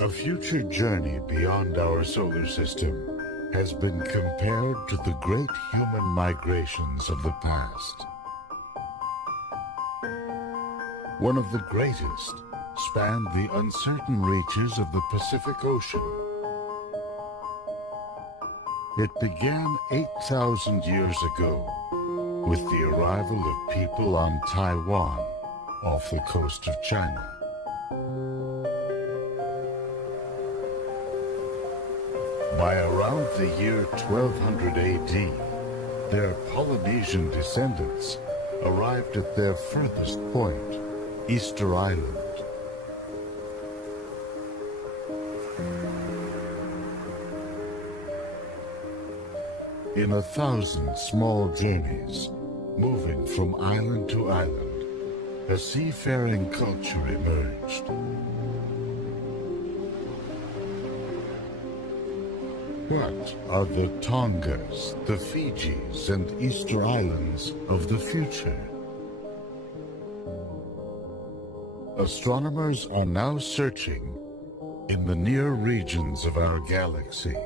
A future journey beyond our solar system has been compared to the great human migrations of the past. One of the greatest spanned the uncertain reaches of the Pacific Ocean. It began 8,000 years ago with the arrival of people on Taiwan off the coast of China. By around the year 1200 AD, their Polynesian descendants arrived at their furthest point, Easter Island. In 1,000 small journeys, moving from island to island, a seafaring culture emerged. What are the Tongas, the Fijis, and Easter Islands of the future? Astronomers are now searching in the near regions of our galaxy.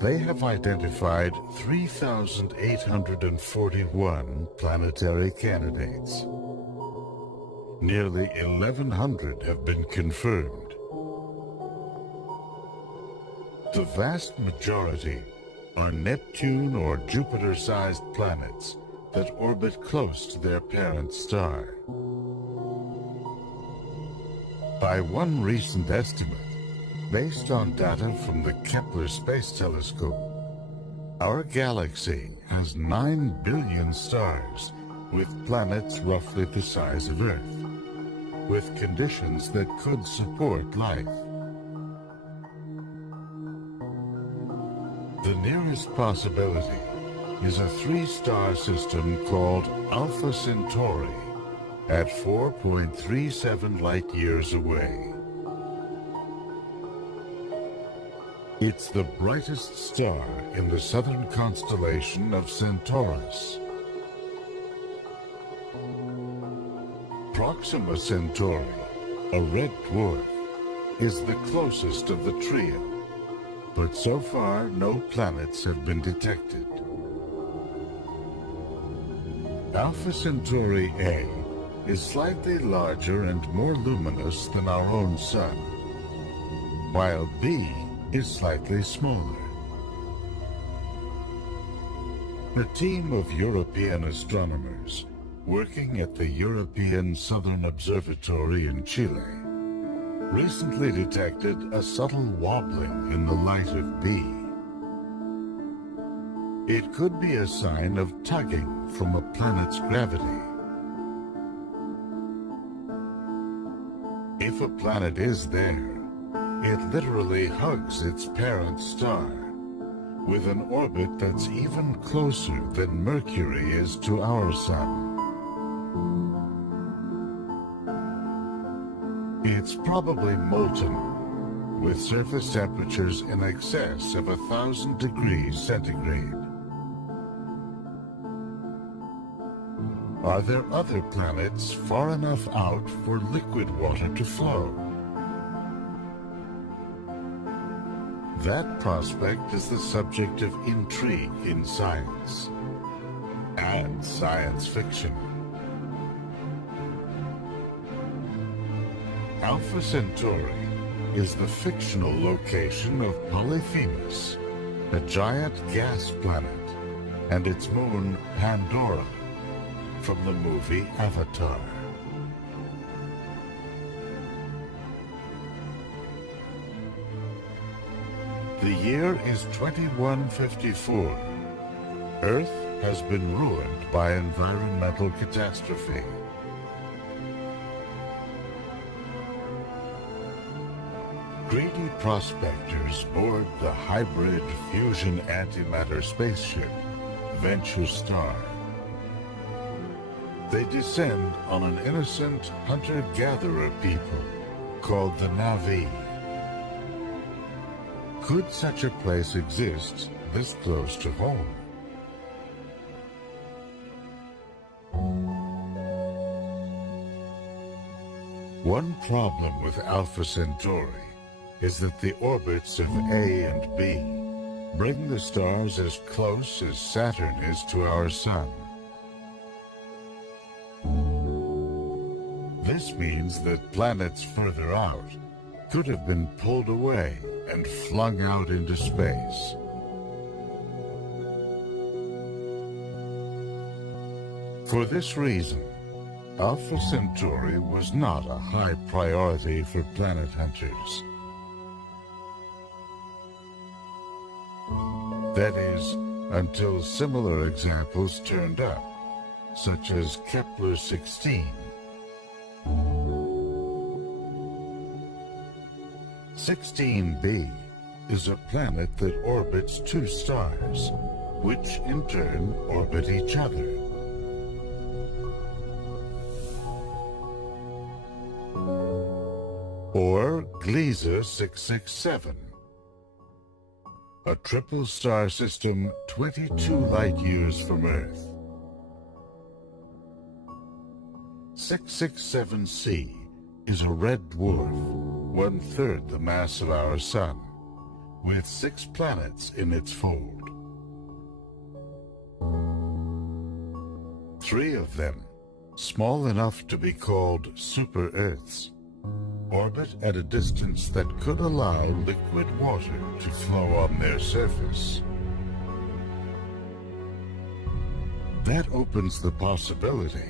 They have identified 3,841 planetary candidates. Nearly 1,100 have been confirmed. The vast majority are Neptune or Jupiter-sized planets that orbit close to their parent star. By one recent estimate, based on data from the Kepler Space Telescope, our galaxy has 9 billion stars with planets roughly the size of Earth, with conditions that could support life. The nearest possibility is a 3-star system called Alpha Centauri at 4.37 light-years away. It's the brightest star in the southern constellation of Centaurus. Proxima Centauri, a red dwarf, is the closest of the trio, but so far no planets have been detected. Alpha Centauri A is slightly larger and more luminous than our own Sun, while B is slightly smaller. A team of European astronomers working at the European Southern Observatory in Chile recently detected a subtle wobbling in the light of B. It could be a sign of tugging from a planet's gravity. If a planet is there, it literally hugs its parent star, with an orbit that's even closer than Mercury is to our Sun. It's probably molten, with surface temperatures in excess of 1,000 degrees centigrade. Are there other planets far enough out for liquid water to flow? That prospect is the subject of intrigue in science and science fiction. Alpha Centauri is the fictional location of Polyphemus, a giant gas planet, and its moon Pandora, from the movie Avatar. The year is 2154. Earth has been ruined by environmental catastrophe. Greedy prospectors board the hybrid fusion antimatter spaceship, Venture Star. They descend on an innocent hunter-gatherer people called the Na'vi. Could such a place exist this close to home? One problem with Alpha Centauri is that the orbits of A and B bring the stars as close as Saturn is to our Sun. This means that planets further out could have been pulled away and flung out into space. For this reason, Alpha Centauri was not a high priority for planet hunters. That is, until similar examples turned up, such as Kepler-16. 16b is a planet that orbits two stars, which in turn orbit each other. Or Gliese 667, a triple star system 22 light-years from Earth. 667c is a red dwarf, one-third the mass of our Sun, with 6 planets in its fold. 3 of them, small enough to be called super-Earths, orbit at a distance that could allow liquid water to flow on their surface. That opens the possibility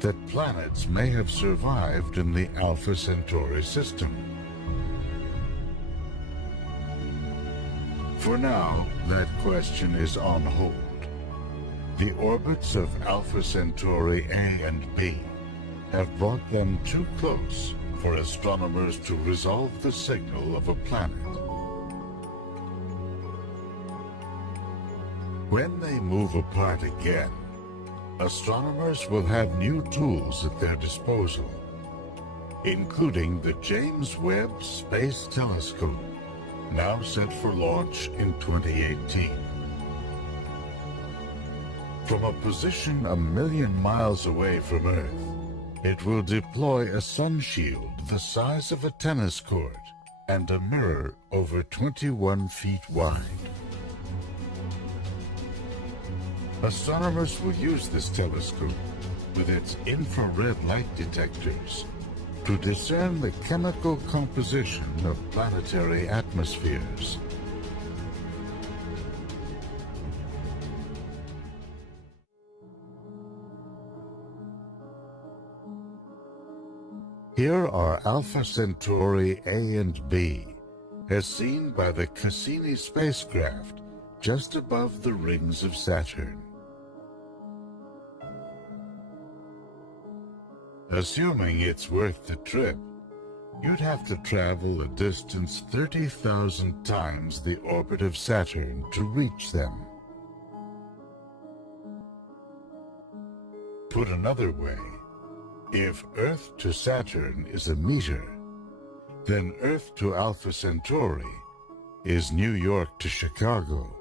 that planets may have survived in the Alpha Centauri system. For now, that question is on hold. The orbits of Alpha Centauri A and B have brought them too close for astronomers to resolve the signal of a planet. When they move apart again, astronomers will have new tools at their disposal, including the James Webb Space Telescope, now set for launch in 2018. From a position 1 million miles away from Earth, it will deploy a sun shield the size of a tennis court and a mirror over 21 feet wide. Astronomers will use this telescope with its infrared light detectors to discern the chemical composition of planetary atmospheres. Here are Alpha Centauri A and B, as seen by the Cassini spacecraft just above the rings of Saturn. Assuming it's worth the trip, you'd have to travel a distance 30,000 times the orbit of Saturn to reach them. Put another way, if Earth to Saturn is a meter, then Earth to Alpha Centauri is New York to Chicago.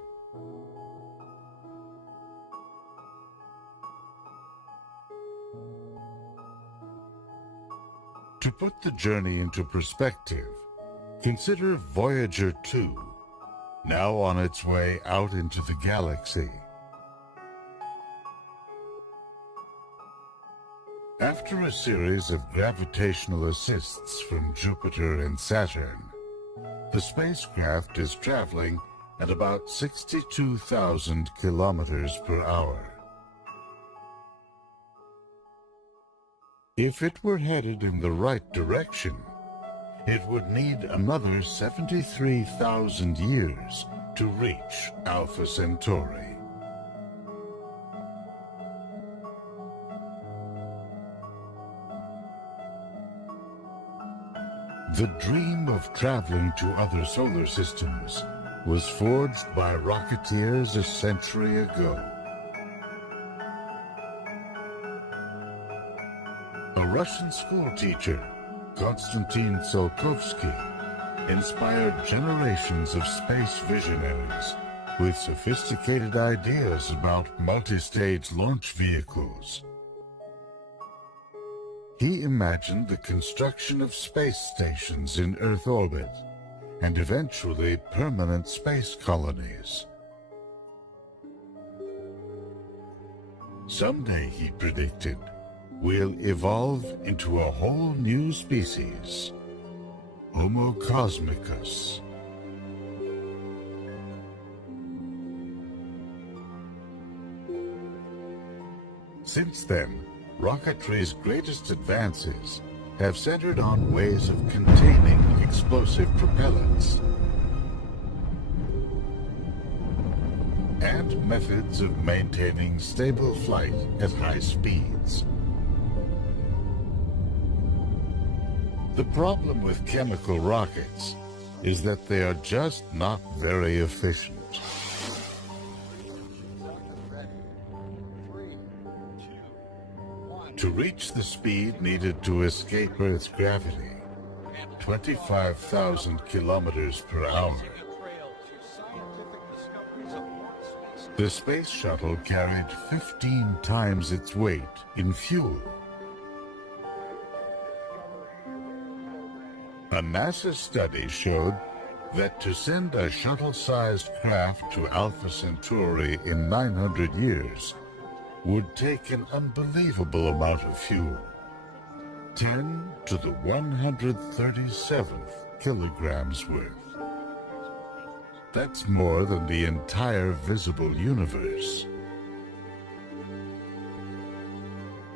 To put the journey into perspective, consider Voyager 2, now on its way out into the galaxy. After a series of gravitational assists from Jupiter and Saturn, the spacecraft is traveling at about 62,000 kilometers per hour. If it were headed in the right direction, it would need another 73,000 years to reach Alpha Centauri. The dream of traveling to other solar systems was forged by Rocketeers a century ago. A Russian schoolteacher, Konstantin Tsiolkovsky, inspired generations of space visionaries with sophisticated ideas about multi-stage launch vehicles. He imagined the construction of space stations in Earth orbit and eventually permanent space colonies. Someday, he predicted, we'll evolve into a whole new species, Homo cosmicus. Since then, rocketry's greatest advances have centered on ways of containing explosive propellants and methods of maintaining stable flight at high speeds. The problem with chemical rockets is that they are just not very efficient. To reach the speed needed to escape Earth's gravity, 25,000 kilometers per hour, the space shuttle carried 15 times its weight in fuel. A NASA study showed that to send a shuttle-sized craft to Alpha Centauri in 900 years would take an unbelievable amount of fuel, 10 to the 137th kilograms worth. That's more than the entire visible universe.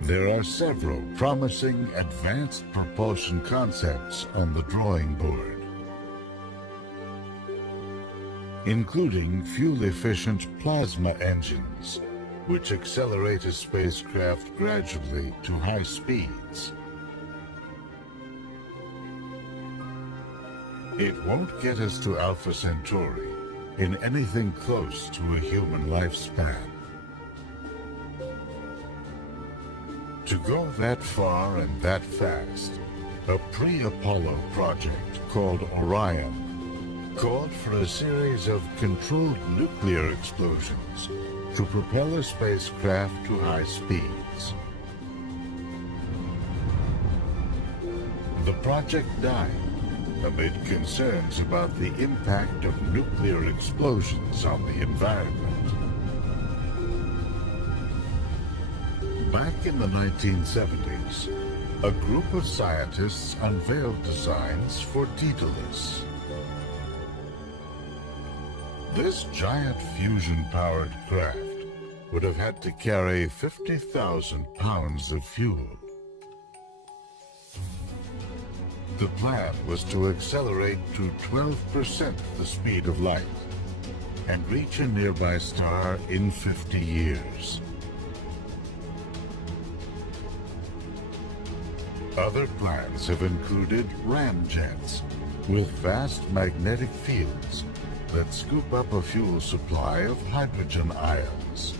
There are several promising advanced propulsion concepts on the drawing board, including fuel-efficient plasma engines, which accelerate a spacecraft gradually to high speeds. It won't get us to Alpha Centauri in anything close to a human lifespan. To go that far and that fast, a pre-Apollo project called Orion called for a series of controlled nuclear explosions to propel a spacecraft to high speeds. The project died amid concerns about the impact of nuclear explosions on the environment. Back in the 1970s, a group of scientists unveiled designs for Daedalus. This giant fusion-powered craft would have had to carry 50,000 pounds of fuel. The plan was to accelerate to 12% the speed of light and reach a nearby star in 50 years. Other plans have included ramjets with vast magnetic fields that scoop up a fuel supply of hydrogen ions,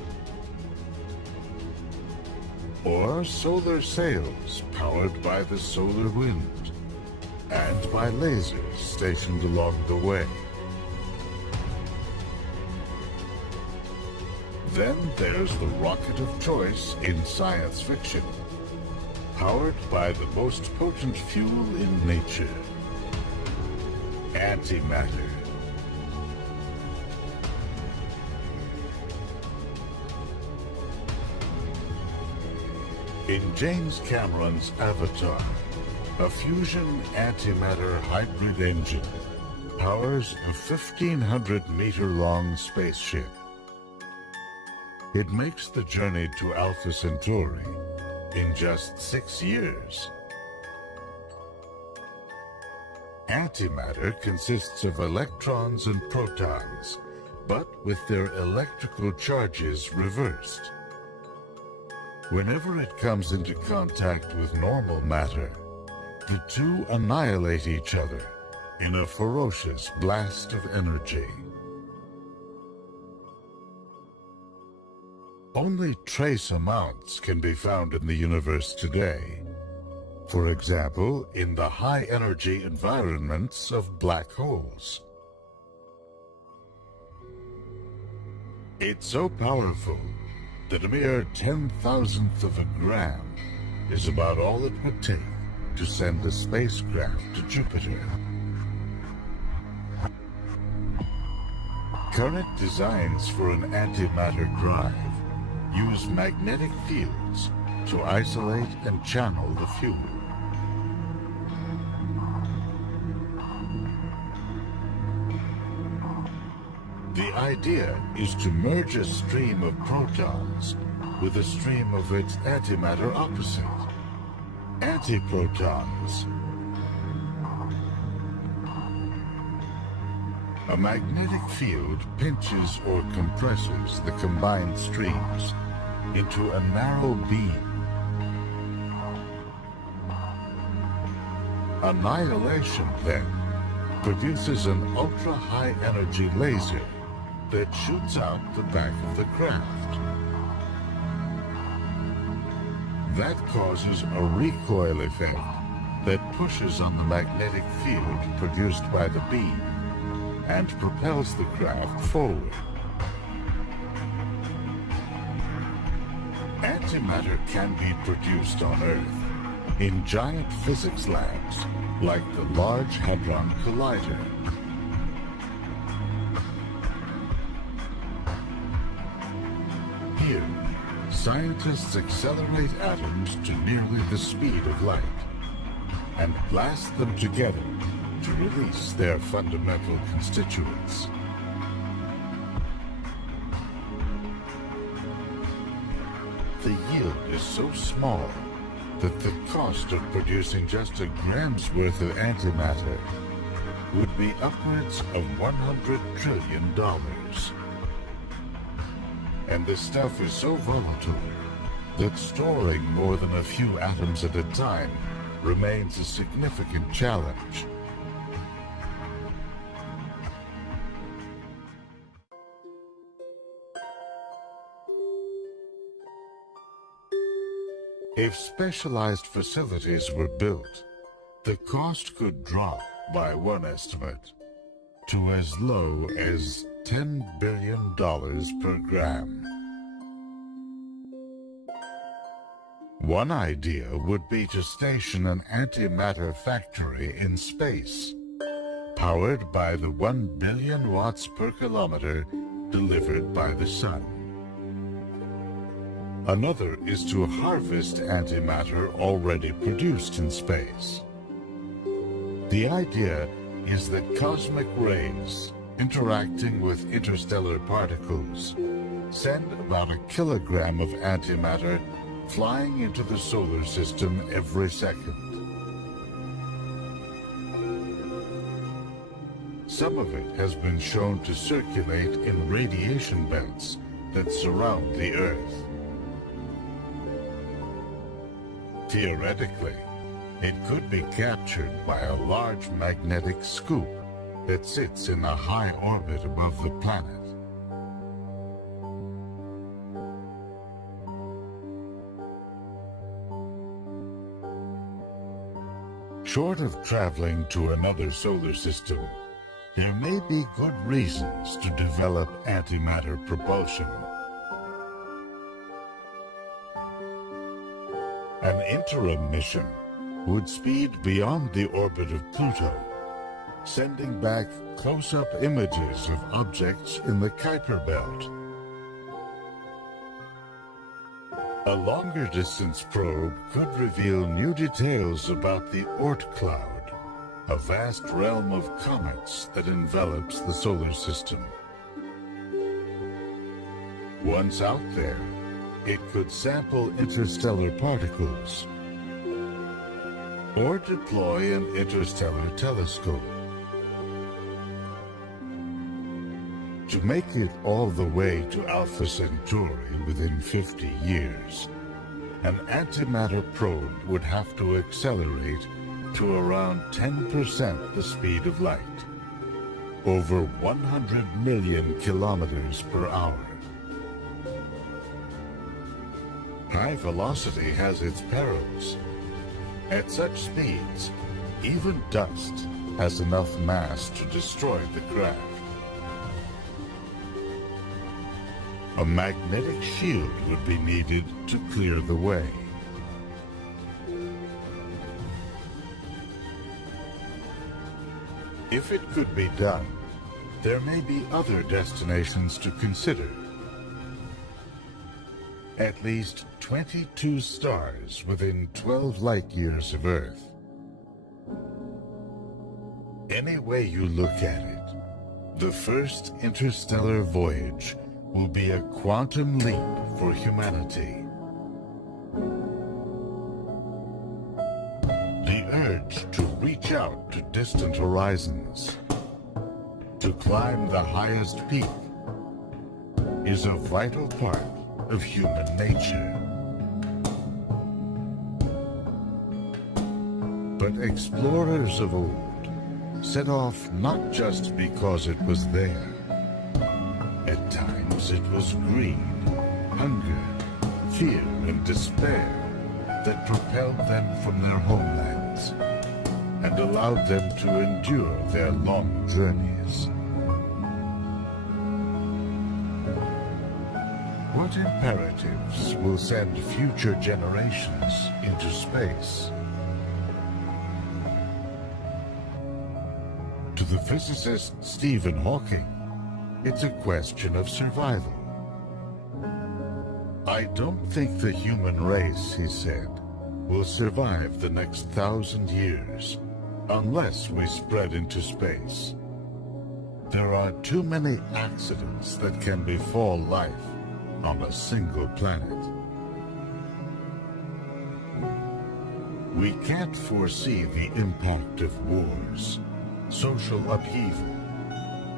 or solar sails powered by the solar wind and by lasers stationed along the way. Then there's the rocket of choice in science fiction, powered by the most potent fuel in nature, antimatter. In James Cameron's Avatar, a fusion antimatter hybrid engine powers a 1,500-meter-long spaceship. It makes the journey to Alpha Centauri in just 6 years. Antimatter consists of electrons and protons, but with their electrical charges reversed. Whenever it comes into contact with normal matter, the two annihilate each other in a ferocious blast of energy. Only trace amounts can be found in the universe today. For example, in the high-energy environments of black holes. It's so powerful that a mere 10,000th of a gram is about all it would take to send a spacecraft to Jupiter. Current designs for an antimatter drive use magnetic fields to isolate and channel the fuel. The idea is to merge a stream of protons with a stream of its antimatter opposite, antiprotons. A magnetic field pinches or compresses the combined streams into a narrow beam. Annihilation, then, produces an ultra-high energy laser that shoots out the back of the craft. That causes a recoil effect that pushes on the magnetic field produced by the beam and propels the craft forward. Antimatter can be produced on Earth in giant physics labs like the Large Hadron Collider. Here, scientists accelerate atoms to nearly the speed of light and blast them together to release their fundamental constituents. The yield is so small that the cost of producing just a gram's worth of antimatter would be upwards of $100 trillion. And the stuff is so volatile that storing more than a few atoms at a time remains a significant challenge. If specialized facilities were built, the cost could drop, by one estimate, to as low as $10 billion per gram. One idea would be to station an antimatter factory in space, powered by the 1 billion watts per kilometer delivered by the sun. Another is to harvest antimatter already produced in space. The idea is that cosmic rays, interacting with interstellar particles, send about a kilogram of antimatter flying into the solar system every second. Some of it has been shown to circulate in radiation belts that surround the Earth. Theoretically, it could be captured by a large magnetic scoop that sits in a high orbit above the planet. Short of traveling to another solar system, there may be good reasons to develop antimatter propulsion. An interim mission would speed beyond the orbit of Pluto, sending back close-up images of objects in the Kuiper Belt. A longer-distance probe could reveal new details about the Oort cloud, a vast realm of comets that envelops the solar system. Once out there, it could sample interstellar particles or deploy an interstellar telescope. To make it all the way to Alpha Centauri within 50 years, an antimatter probe would have to accelerate to around 10% the speed of light, over 100 million kilometers per hour. High velocity has its perils. At such speeds, even dust has enough mass to destroy the craft. A magnetic shield would be needed to clear the way. If it could be done, there may be other destinations to consider. At least 22 stars within 12 light years of Earth. Any way you look at it, the first interstellar voyage will be a quantum leap for humanity. The urge to reach out to distant horizons, to climb the highest peak, is a vital part of human nature. But explorers of old set off not just because it was there. At times it was greed, hunger, fear, and despair that propelled them from their homelands and allowed them to endure their long journeys. What imperatives will send future generations into space? To the physicist Stephen Hawking, it's a question of survival. I don't think the human race, he said, will survive the next 1,000 years unless we spread into space. There are too many accidents that can befall life on a single planet. We can't foresee the impact of wars, social upheaval,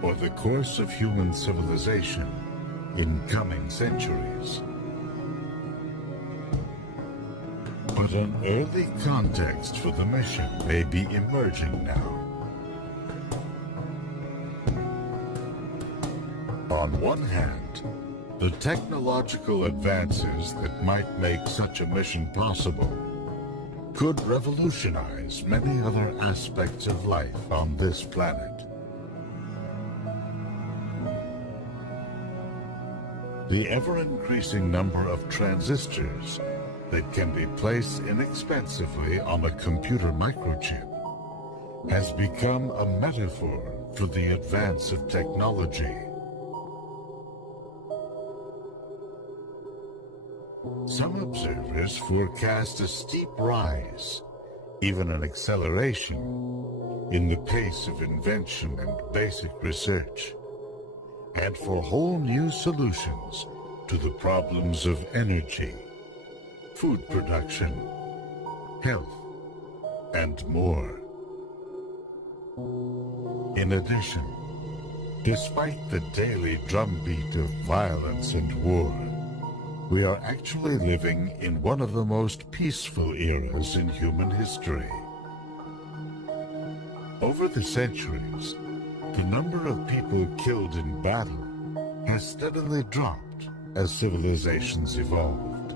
or the course of human civilization in coming centuries. But an early context for the mission may be emerging now. On one hand, the technological advances that might make such a mission possible could revolutionize many other aspects of life on this planet. The ever-increasing number of transistors that can be placed inexpensively on a computer microchip has become a metaphor for the advance of technology. Some observers forecast a steep rise, even an acceleration, in the pace of invention and basic research, and for whole new solutions to the problems of energy, food production, health, and more. In addition, despite the daily drumbeat of violence and war, we are actually living in one of the most peaceful eras in human history. Over the centuries, the number of people killed in battle has steadily dropped as civilizations evolved.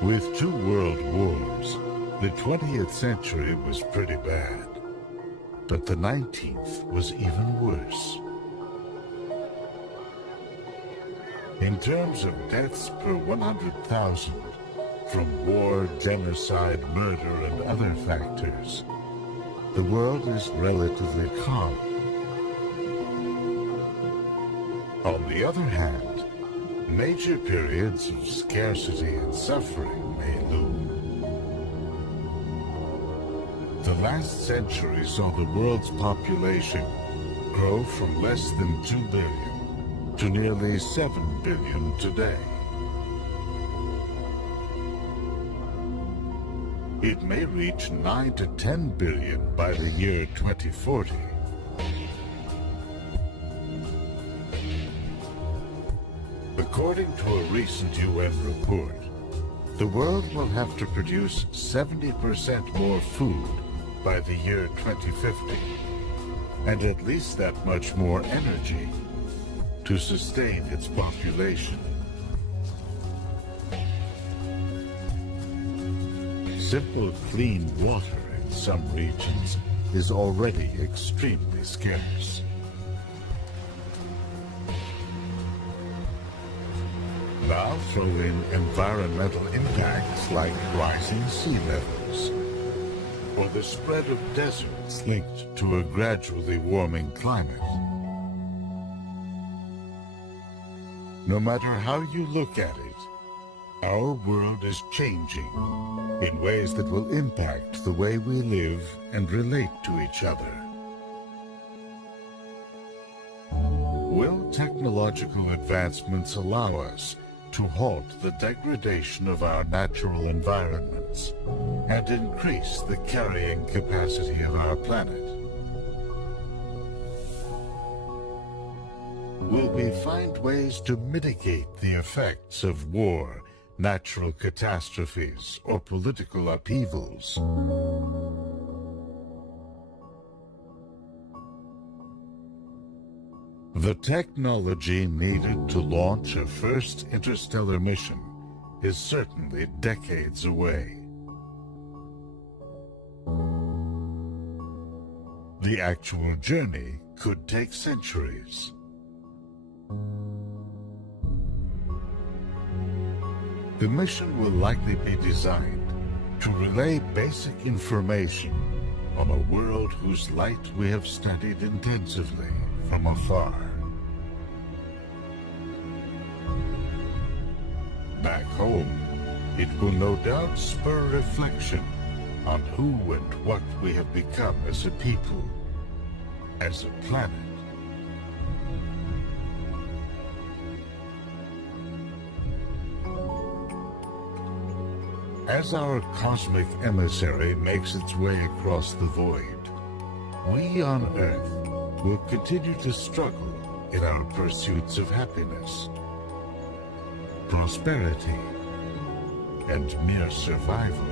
With 2 world wars, the 20th century was pretty bad, but the 19th was even worse. In terms of deaths per 100,000, from war, genocide, murder, and other factors, the world is relatively calm. On the other hand, major periods of scarcity and suffering may loom. The last century saw the world's population grow from less than 2 billion to nearly 7 billion today. It may reach 9 to 10 billion by the year 2040. According to a recent UN report, the world will have to produce 70% more food by the year 2050, and at least that much more energy to sustain its population. Simple, clean water in some regions is already extremely scarce. Now throw in environmental impacts like rising sea levels, or the spread of deserts linked to a gradually warming climate. No matter how you look at it, our world is changing in ways that will impact the way we live and relate to each other. Will technological advancements allow us to halt the degradation of our natural environments and increase the carrying capacity of our planet? Will we find ways to mitigate the effects of war, natural catastrophes, or political upheavals? The technology needed to launch a first interstellar mission is certainly decades away. The actual journey could take centuries. The mission will likely be designed to relay basic information on a world whose light we have studied intensively from afar. Back home, it will no doubt spur reflection on who and what we have become as a people, as a planet. As our cosmic emissary makes its way across the void, we on Earth will continue to struggle in our pursuits of happiness, prosperity, and mere survival.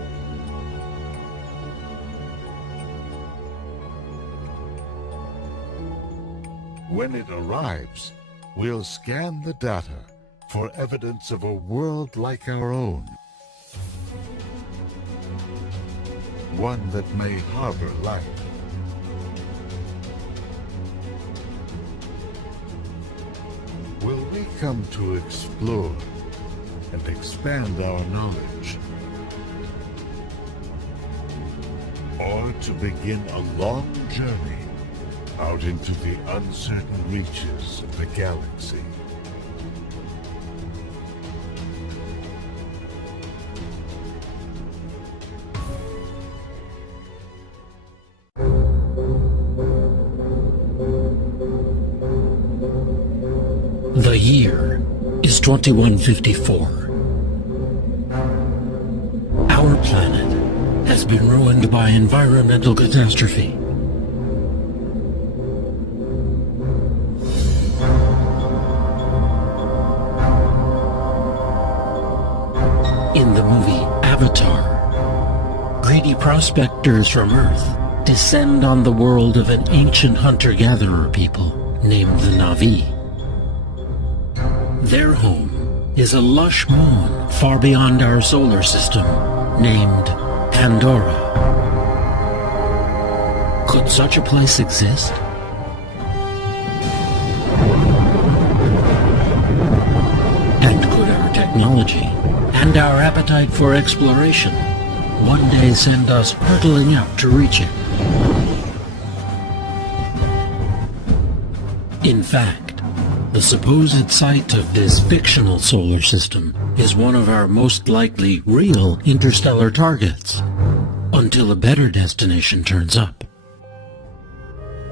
When it arrives, we'll scan the data for evidence of a world like our own. One that may harbor life. Will we come to explore and expand our knowledge? Or to begin a long journey out into the uncertain reaches of the galaxy? The year is 2154. Our planet has been ruined by environmental catastrophe. In the movie Avatar, greedy prospectors from Earth descend on the world of an ancient hunter-gatherer people named the Na'vi. Their home is a lush moon far beyond our solar system, named Pandora. Could such a place exist? And could our technology and our appetite for exploration one day send us hurtling out to reach it? In fact, the supposed site of this fictional solar system is one of our most likely real interstellar targets, until a better destination turns up.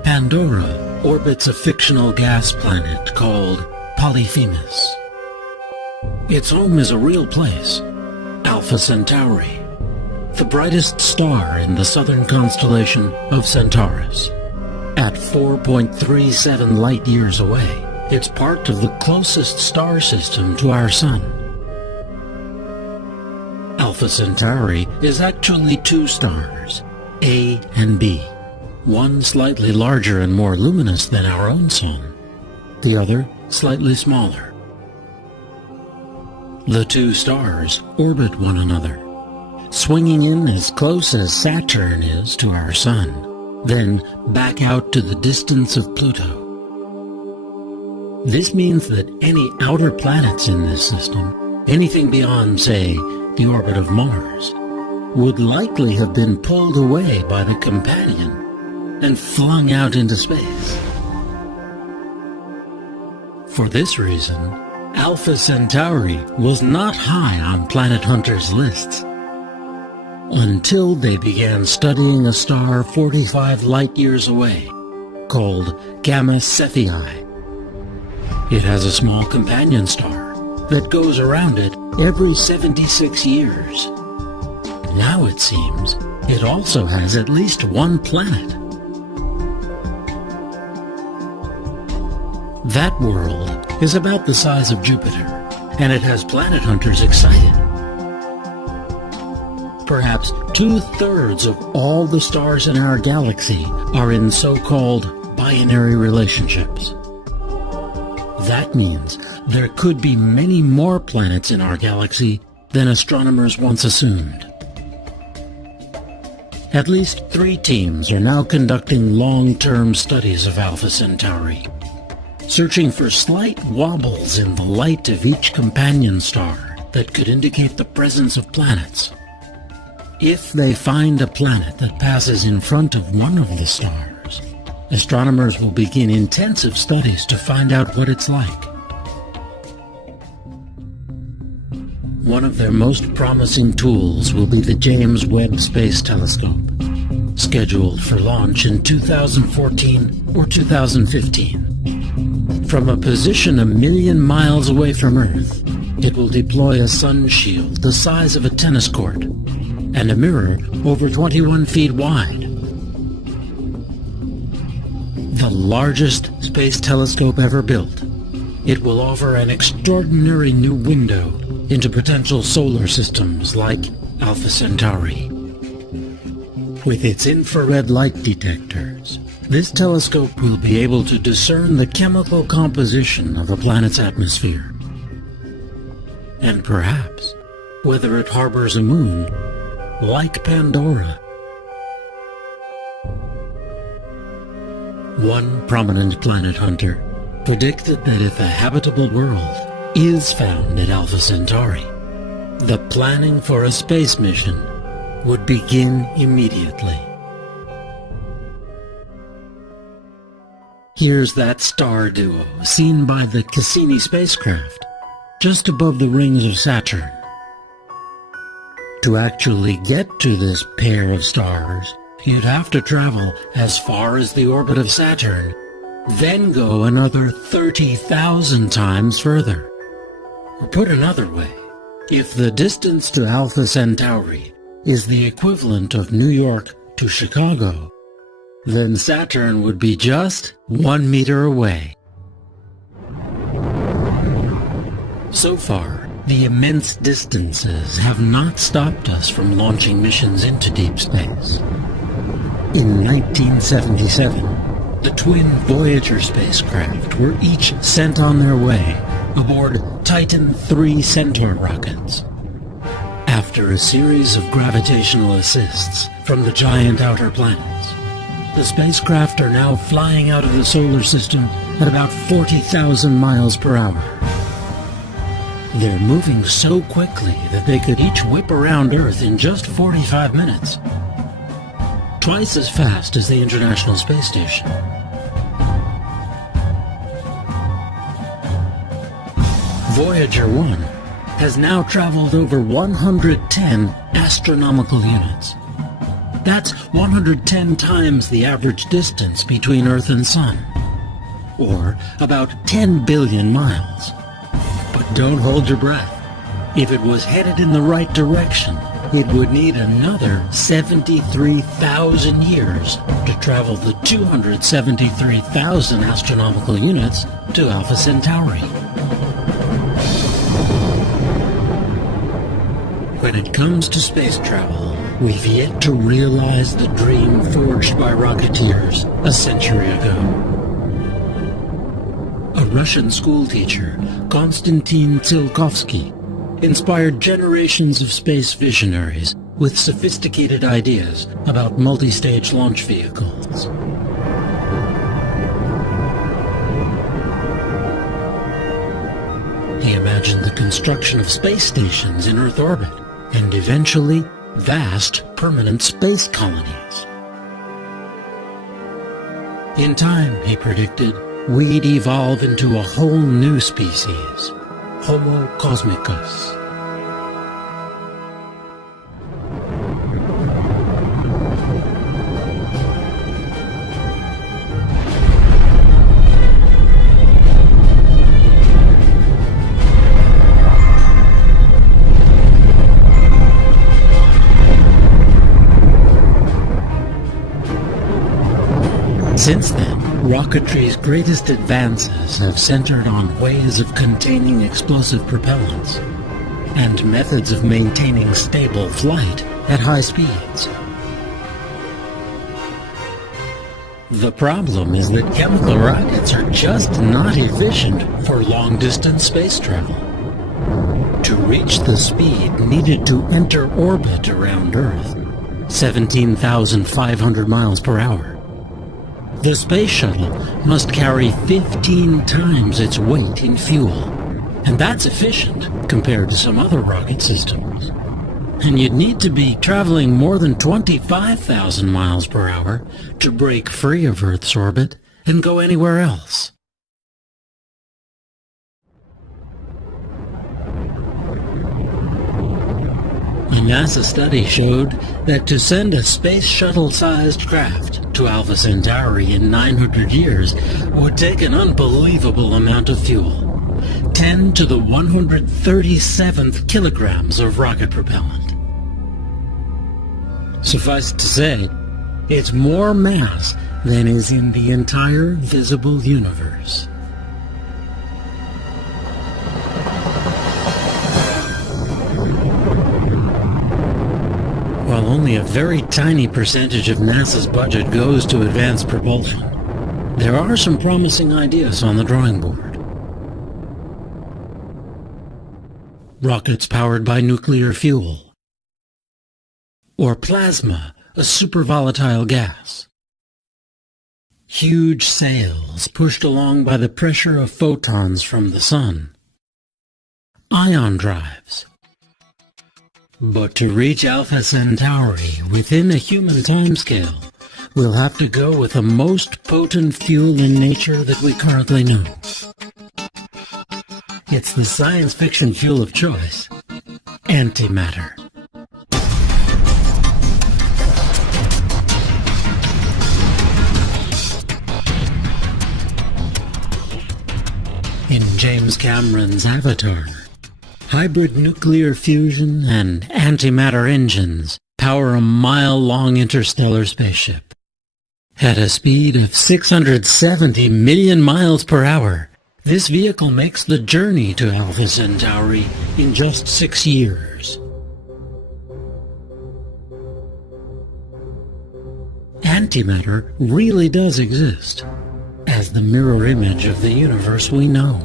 Pandora orbits a fictional gas planet called Polyphemus. Its home is a real place, Alpha Centauri, the brightest star in the southern constellation of Centaurus. At 4.37 light-years away, it's part of the closest star system to our Sun. Alpha Centauri is actually two stars, A and B, one slightly larger and more luminous than our own Sun, the other slightly smaller. The two stars orbit one another, swinging in as close as Saturn is to our Sun, then back out to the distance of Pluto. This means that any outer planets in this system, anything beyond, say, the orbit of Mars, would likely have been pulled away by the companion and flung out into space. For this reason, Alpha Centauri was not high on planet hunters' lists until they began studying a star 45 light-years away called Gamma Cephei. It has a small companion star that goes around it every 76 years. Now it seems it also has at least one planet. That world is about the size of Jupiter, and it has planet hunters excited. Perhaps 2/3 of all the stars in our galaxy are in so-called binary relationships. That means there could be many more planets in our galaxy than astronomers once assumed. At least 3 teams are now conducting long-term studies of Alpha Centauri, searching for slight wobbles in the light of each companion star that could indicate the presence of planets. If they find a planet that passes in front of one of the stars, astronomers will begin intensive studies to find out what it's like. One of their most promising tools will be the James Webb Space Telescope, scheduled for launch in 2014 or 2015. From a position 1,000,000 miles away from Earth, it will deploy a sun shield the size of a tennis court and a mirror over 21 feet wide. The largest space telescope ever built, it will offer an extraordinary new window into potential solar systems like Alpha Centauri. With its infrared light detectors, this telescope will be able to discern the chemical composition of a planet's atmosphere. And perhaps whether it harbors a moon like Pandora. One prominent planet hunter predicted that if a habitable world is found at Alpha Centauri, the planning for a space mission would begin immediately. Here's that star duo seen by the Cassini spacecraft just above the rings of Saturn. To actually get to this pair of stars, you'd have to travel as far as the orbit of Saturn, then go another 30,000 times further. Or put another way, if the distance to Alpha Centauri is the equivalent of New York to Chicago, then Saturn would be just 1 meter away. So far, the immense distances have not stopped us from launching missions into deep space. In 1977, the twin Voyager spacecraft were each sent on their way aboard Titan III Centaur rockets. After a series of gravitational assists from the giant outer planets, the spacecraft are now flying out of the solar system at about 40,000 miles per hour. They're moving so quickly that they could each whip around Earth in just 45 minutes. Twice as fast as the International Space Station. Voyager 1 has now traveled over 110 astronomical units. That's 110 times the average distance between Earth and Sun, or about 10 billion miles. But don't hold your breath. If it was headed in the right direction, it would need another 73,000 years to travel the 273,000 astronomical units to Alpha Centauri. When it comes to space travel, we've yet to realize the dream forged by rocketeers a century ago. A Russian schoolteacher, Konstantin Tsiolkovsky, inspired generations of space visionaries with sophisticated ideas about multi-stage launch vehicles. He imagined the construction of space stations in Earth orbit, and eventually vast permanent space colonies. In time, he predicted, we'd evolve into a whole new species, Homo cosmicus. Since then, rocketry's greatest advances have centered on ways of containing explosive propellants and methods of maintaining stable flight at high speeds. The problem is that chemical rockets are just not efficient for long-distance space travel. To reach the speed needed to enter orbit around Earth, 17,500 miles per hour, the space shuttle must carry 15 times its weight in fuel, and that's efficient compared to some other rocket systems. And you'd need to be traveling more than 25,000 miles per hour to break free of Earth's orbit and go anywhere else. A NASA study showed that to send a space shuttle-sized craft to Alpha Centauri in 900 years would take an unbelievable amount of fuel, 10 to the 137th kilograms of rocket propellant. Suffice to say, it's more mass than is in the entire visible universe. While only a very tiny percentage of NASA's budget goes to advanced propulsion, there are some promising ideas on the drawing board. Rockets powered by nuclear fuel, or plasma, a supervolatile gas. Huge sails pushed along by the pressure of photons from the sun. Ion drives. But to reach Alpha Centauri within a human timescale, we'll have to go with the most potent fuel in nature that we currently know. It's the science fiction fuel of choice, antimatter. In James Cameron's Avatar, hybrid nuclear fusion and antimatter engines power a mile-long interstellar spaceship. At a speed of 670 million miles per hour, this vehicle makes the journey to Alpha Centauri in just 6 years. Antimatter really does exist, as the mirror image of the universe we know.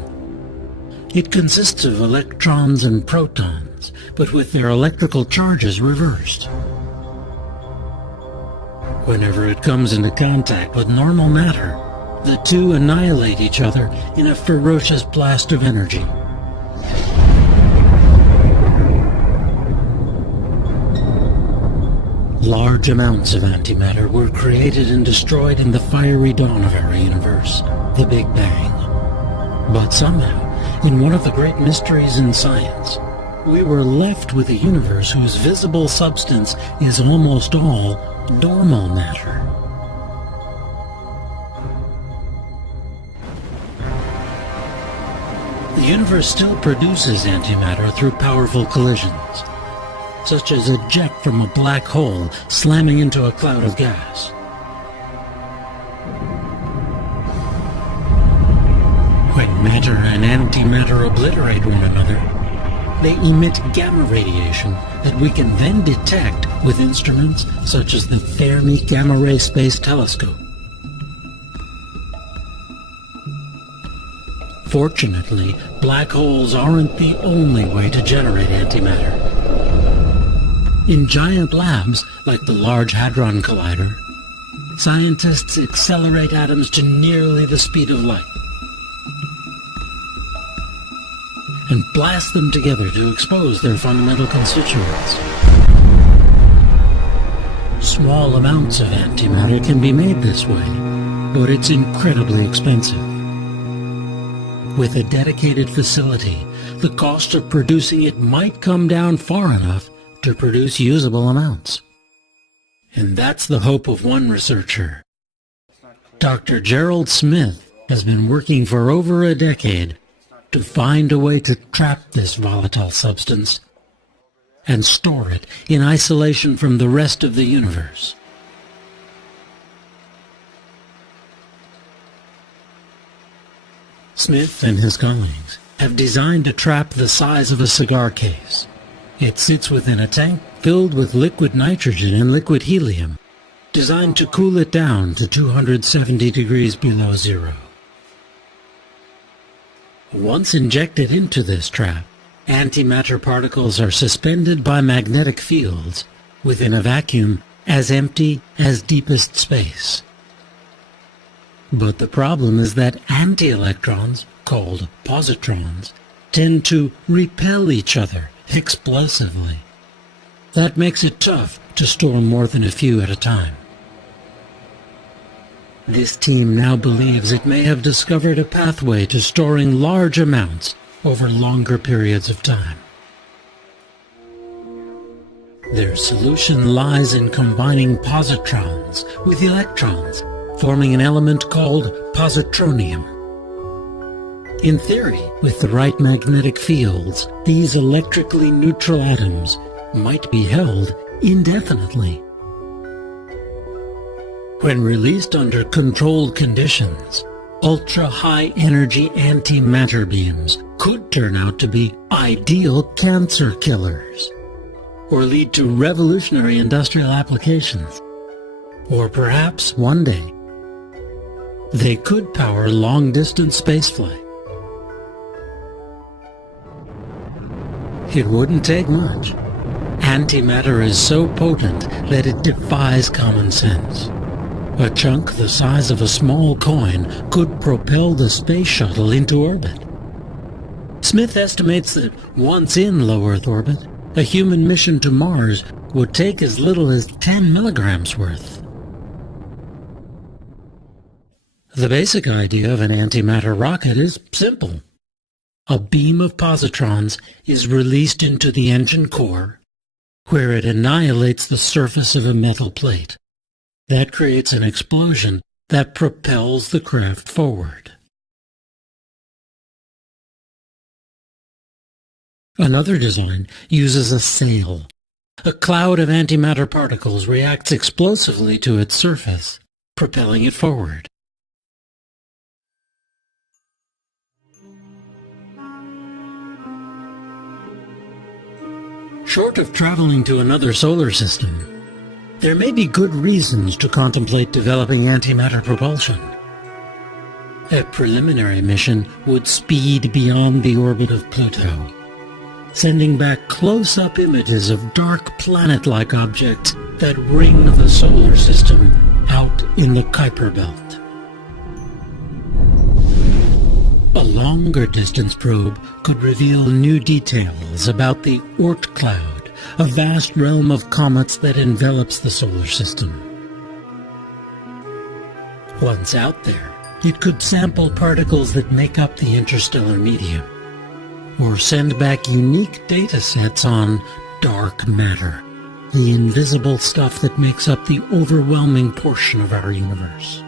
It consists of electrons and protons, but with their electrical charges reversed. Whenever it comes into contact with normal matter, the two annihilate each other in a ferocious blast of energy. Large amounts of antimatter were created and destroyed in the fiery dawn of our universe, the Big Bang. But somehow, in one of the great mysteries in science, we were left with a universe whose visible substance is almost all normal matter. The universe still produces antimatter through powerful collisions, such as a jet from a black hole slamming into a cloud of gas. When matter and antimatter obliterate one another, they emit gamma radiation that we can then detect with instruments such as the Fermi Gamma Ray Space Telescope. Fortunately, black holes aren't the only way to generate antimatter. In giant labs, like the Large Hadron Collider, scientists accelerate atoms to nearly the speed of light and blast them together to expose their fundamental constituents. small amounts of antimatter can be made this way, but it's incredibly expensive. With a dedicated facility, the cost of producing it might come down far enough to produce usable amounts. And that's the hope of one researcher. Dr. Gerald Smith has been working for over a decade to find a way to trap this volatile substance and store it in isolation from the rest of the universe. Smith and his colleagues have designed a trap the size of a cigar case. It sits within a tank filled with liquid nitrogen and liquid helium, designed to cool it down to 270 degrees below zero. Once injected into this trap, antimatter particles are suspended by magnetic fields within a vacuum as empty as deepest space. But the problem is that anti-electrons, called positrons, tend to repel each other explosively. That makes it tough to store more than a few at a time. This team now believes it may have discovered a pathway to storing large amounts over longer periods of time. Their solution lies in combining positrons with electrons, forming an element called positronium. In theory, with the right magnetic fields, these electrically neutral atoms might be held indefinitely. When released under controlled conditions, ultra-high energy antimatter beams could turn out to be ideal cancer killers, or lead to revolutionary industrial applications. Or perhaps one day, they could power long-distance spaceflight. It wouldn't take much. Antimatter is so potent that it defies common sense. A chunk the size of a small coin could propel the space shuttle into orbit. Smith estimates that once in low Earth orbit, a human mission to Mars would take as little as 10 milligrams worth. The basic idea of an antimatter rocket is simple. A beam of positrons is released into the engine core, where it annihilates the surface of a metal plate. That creates an explosion that propels the craft forward. Another design uses a sail. A cloud of antimatter particles reacts explosively to its surface, propelling it forward. Short of traveling to another solar system, there may be good reasons to contemplate developing antimatter propulsion. A preliminary mission would speed beyond the orbit of Pluto, sending back close-up images of dark planet-like objects that ring the solar system out in the Kuiper Belt. A longer distance probe could reveal new details about the Oort cloud, a vast realm of comets that envelops the solar system. Once out there, it could sample particles that make up the interstellar medium, or send back unique data sets on dark matter, the invisible stuff that makes up the overwhelming portion of our universe.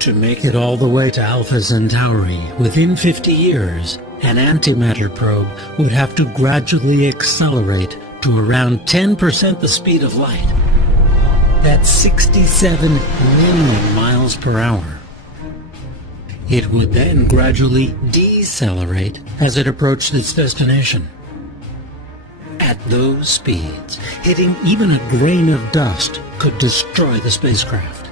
To make it all the way to Alpha Centauri within 50 years, an antimatter probe would have to gradually accelerate to around 10% the speed of light. That's 67 million miles per hour. It would then gradually decelerate as it approached its destination. At those speeds, hitting even a grain of dust could destroy the spacecraft.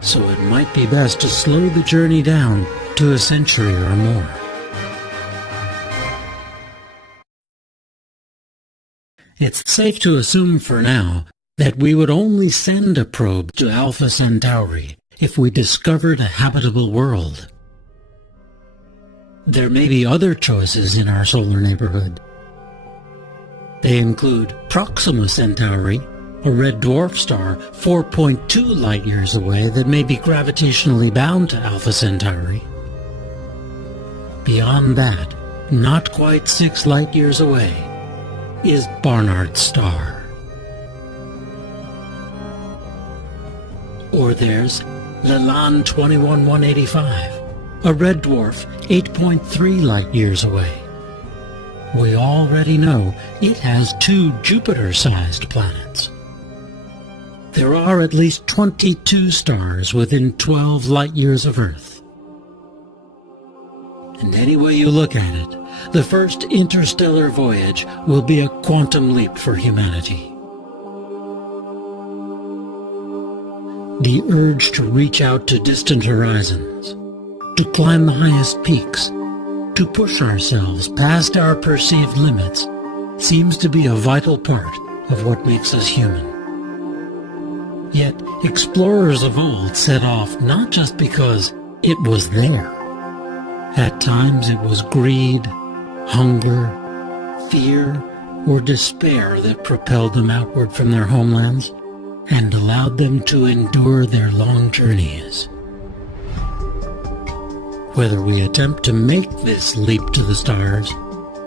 So it might be best to slow the journey down to a century or more. It's safe to assume for now that we would only send a probe to Alpha Centauri if we discovered a habitable world. There may be other choices in our solar neighborhood. They include Proxima Centauri, a red dwarf star 4.2 light-years away that may be gravitationally bound to Alpha Centauri. Beyond that, not quite 6 light-years away, is Barnard's star. Or there's Leland 21185, a red dwarf 8.3 light-years away. We already know it has 2 Jupiter-sized planets. There are at least 22 stars within 12 light-years of Earth. And any way you look at it, the first interstellar voyage will be a quantum leap for humanity. The urge to reach out to distant horizons, to climb the highest peaks, to push ourselves past our perceived limits, seems to be a vital part of what makes us human. Yet, explorers of old set off not just because it was there. At times it was greed, hunger, fear, or despair that propelled them outward from their homelands and allowed them to endure their long journeys. Whether we attempt to make this leap to the stars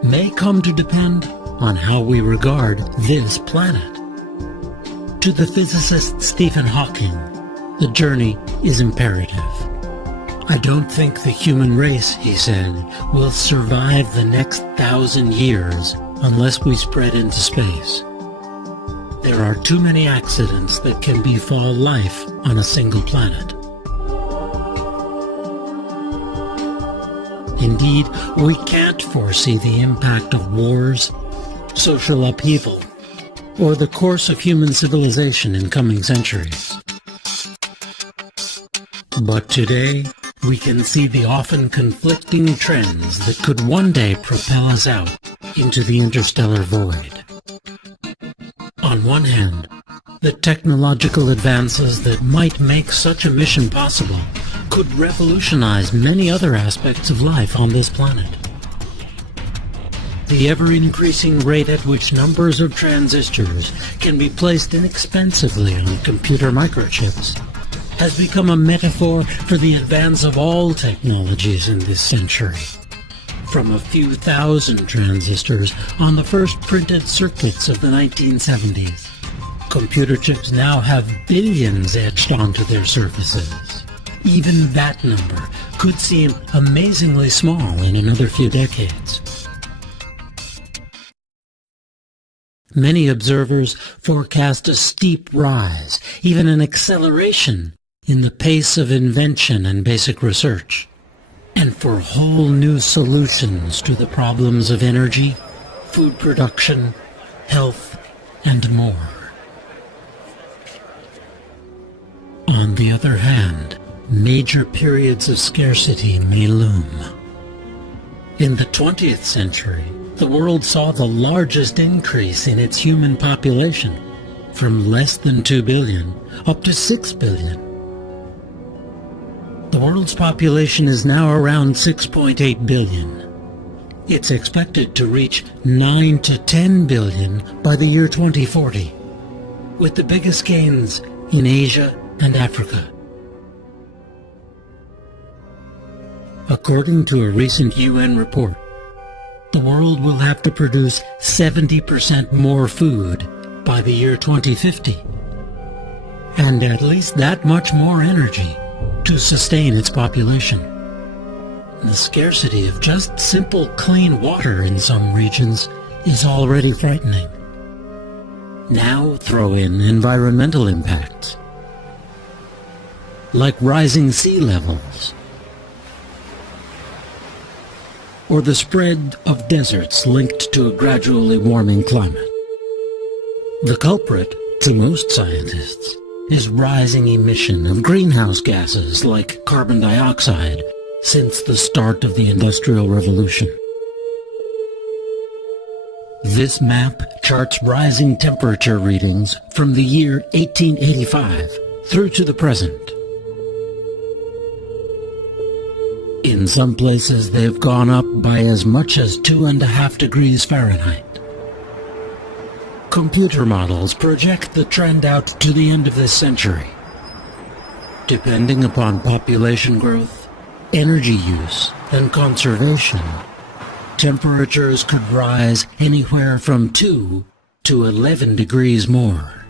may come to depend on how we regard this planet. To the physicist Stephen Hawking, the journey is imperative. I don't think the human race, he said, will survive the next 1,000 years unless we spread into space. There are too many accidents that can befall life on a single planet. Indeed, we can't foresee the impact of wars, social upheaval, or the course of human civilization in coming centuries. But today, we can see the often conflicting trends that could one day propel us out into the interstellar void. On one hand, the technological advances that might make such a mission possible could revolutionize many other aspects of life on this planet. The ever-increasing rate at which numbers of transistors can be placed inexpensively on computer microchips has become a metaphor for the advance of all technologies in this century. From a few thousand transistors on the first printed circuits of the 1970s, computer chips now have billions etched onto their surfaces. Even that number could seem amazingly small in another few decades. Many observers forecast a steep rise, even an acceleration, in the pace of invention and basic research, and for whole new solutions to the problems of energy, food production, health, and more. On the other hand, major periods of scarcity may loom. In the 20th century, the world saw the largest increase in its human population, from less than 2 billion up to 6 billion. The world's population is now around 6.8 billion. It's expected to reach 9 to 10 billion by the year 2040, with the biggest gains in Asia and Africa. According to a recent UN report, the world will have to produce 70% more food by the year 2050, and at least that much more energy to sustain its population. The scarcity of just simple clean water in some regions is already frightening. Now throw in environmental impacts, like rising sea levels, or the spread of deserts linked to a gradually warming climate. The culprit, to most scientists, is rising emission of greenhouse gases like carbon dioxide since the start of the Industrial Revolution. This map charts rising temperature readings from the year 1885 through to the present. In some places, they've gone up by as much as 2.5 degrees Fahrenheit. Computer models project the trend out to the end of this century. Depending upon population growth, energy use, and conservation, temperatures could rise anywhere from 2 to 11 degrees more.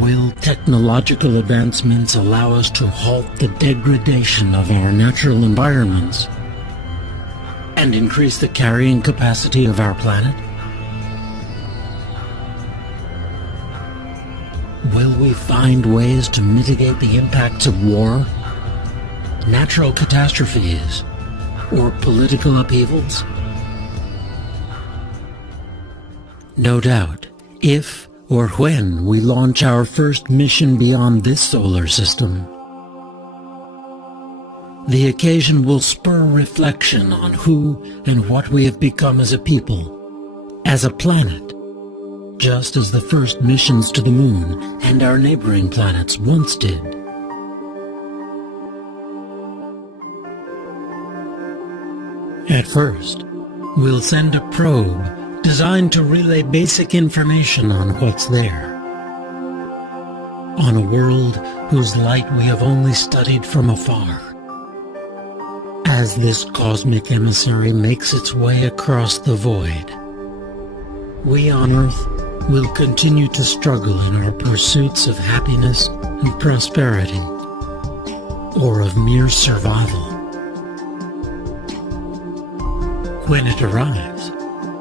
Will technological advancements allow us to halt the degradation of our natural environments and increase the carrying capacity of our planet? Will we find ways to mitigate the impacts of war, natural catastrophes, or political upheavals? No doubt, if or when we launch our first mission beyond this solar system, the occasion will spur reflection on who and what we have become as a people, as a planet, just as the first missions to the moon and our neighboring planets once did. At first, we'll send a probe designed to relay basic information on what's there, on a world whose light we have only studied from afar. As this cosmic emissary makes its way across the void, we on Earth will continue to struggle in our pursuits of happiness and prosperity, or of mere survival. When it arrives,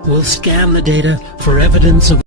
we'll scan the data for evidence of